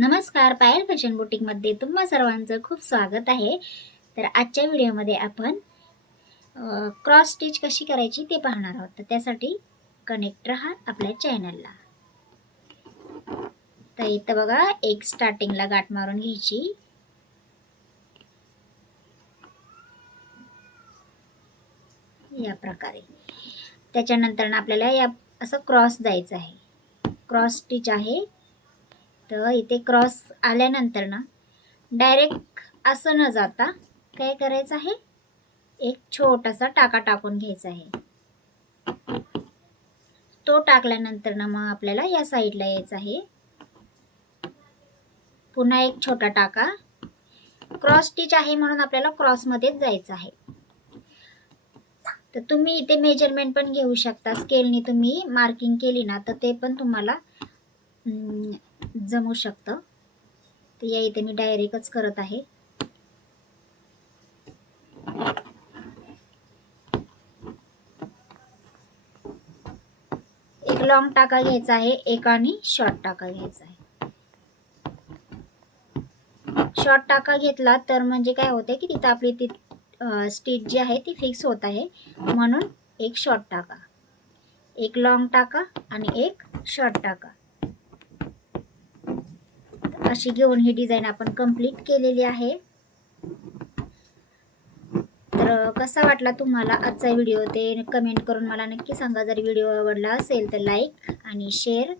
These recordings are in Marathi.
नमस्कार, पायल फॅशन बुटीकमध्ये तुम्हा सर्वांचं खूप स्वागत आहे. तर आजच्या व्हिडिओमध्ये आपण क्रॉस स्टिच कशी करायची ते पाहणार आहोत. तर त्यासाठी कनेक्ट राहा आपल्या चॅनलला. तर इथं बघा, एक स्टार्टिंगला गाठ मारून घ्यायची. या प्रकारे. त्याच्यानंतर आपल्याला या असं क्रॉस जायचं आहे. क्रॉस स्टिच आहे. तर इथे क्रॉस आल्यानंतर डायरेक्ट असं न जाता काय करायचं आहे, एक छोटासा टाका टाकून घ्यायचा आहे. तो टाकल्यानंतर मग आपल्याला या साईडला यायचं आहे. पुन्हा एक छोटा टाका. क्रॉस स्टिच आहे म्हणून आपल्याला क्रॉसमध्येच जायचं आहे. तर तुम्ही इथे मेजरमेंट पण घेऊ शकता. स्केलने तुम्ही मार्किंग केली ना तर ते पण तुम्हाला जमू शकतं. तर या इथे मी डायरेक्टच करत आहे. एक लॉंग टाका घ्यायचा आहे, एक आणि शॉर्ट टाका घ्यायचा आहे. शॉर्ट टाका घेतला तर म्हणजे काय होते की तिथं आपली ती स्टिच जी आहे ती फिक्स होत आहे, म्हणून एक शॉर्ट टाका, एक लॉंग टाका आणि एक शॉर्ट टाका. अशी घेऊन ही डिझाइन आपण कंप्लीट केलेली आहे. तर कसा वाटला तुम्हाला आजचा व्हिडिओ ते कमेंट करून मला नक्की सांगा. जर व्हिडिओ आवडला असेल तर लाईक आणि शेअर,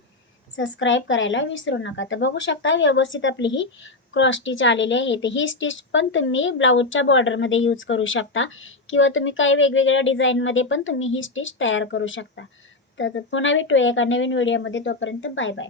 सबस्क्राईब करायला विसरू नका. तर बघू शकता व्यवस्थित आपली ही क्रॉस स्टिच आलेली आहे. तर ही स्टिच पण तुम्ही ब्लाऊजच्या बॉर्डरमध्ये यूज करू शकता किंवा तुम्ही काही वेगवेगळ्या डिझाईनमध्ये पण तुम्ही ही स्टिच तयार करू शकता. तर पुन्हा भेटूया एका नवीन व्हिडिओमध्ये. तोपर्यंत बाय बाय.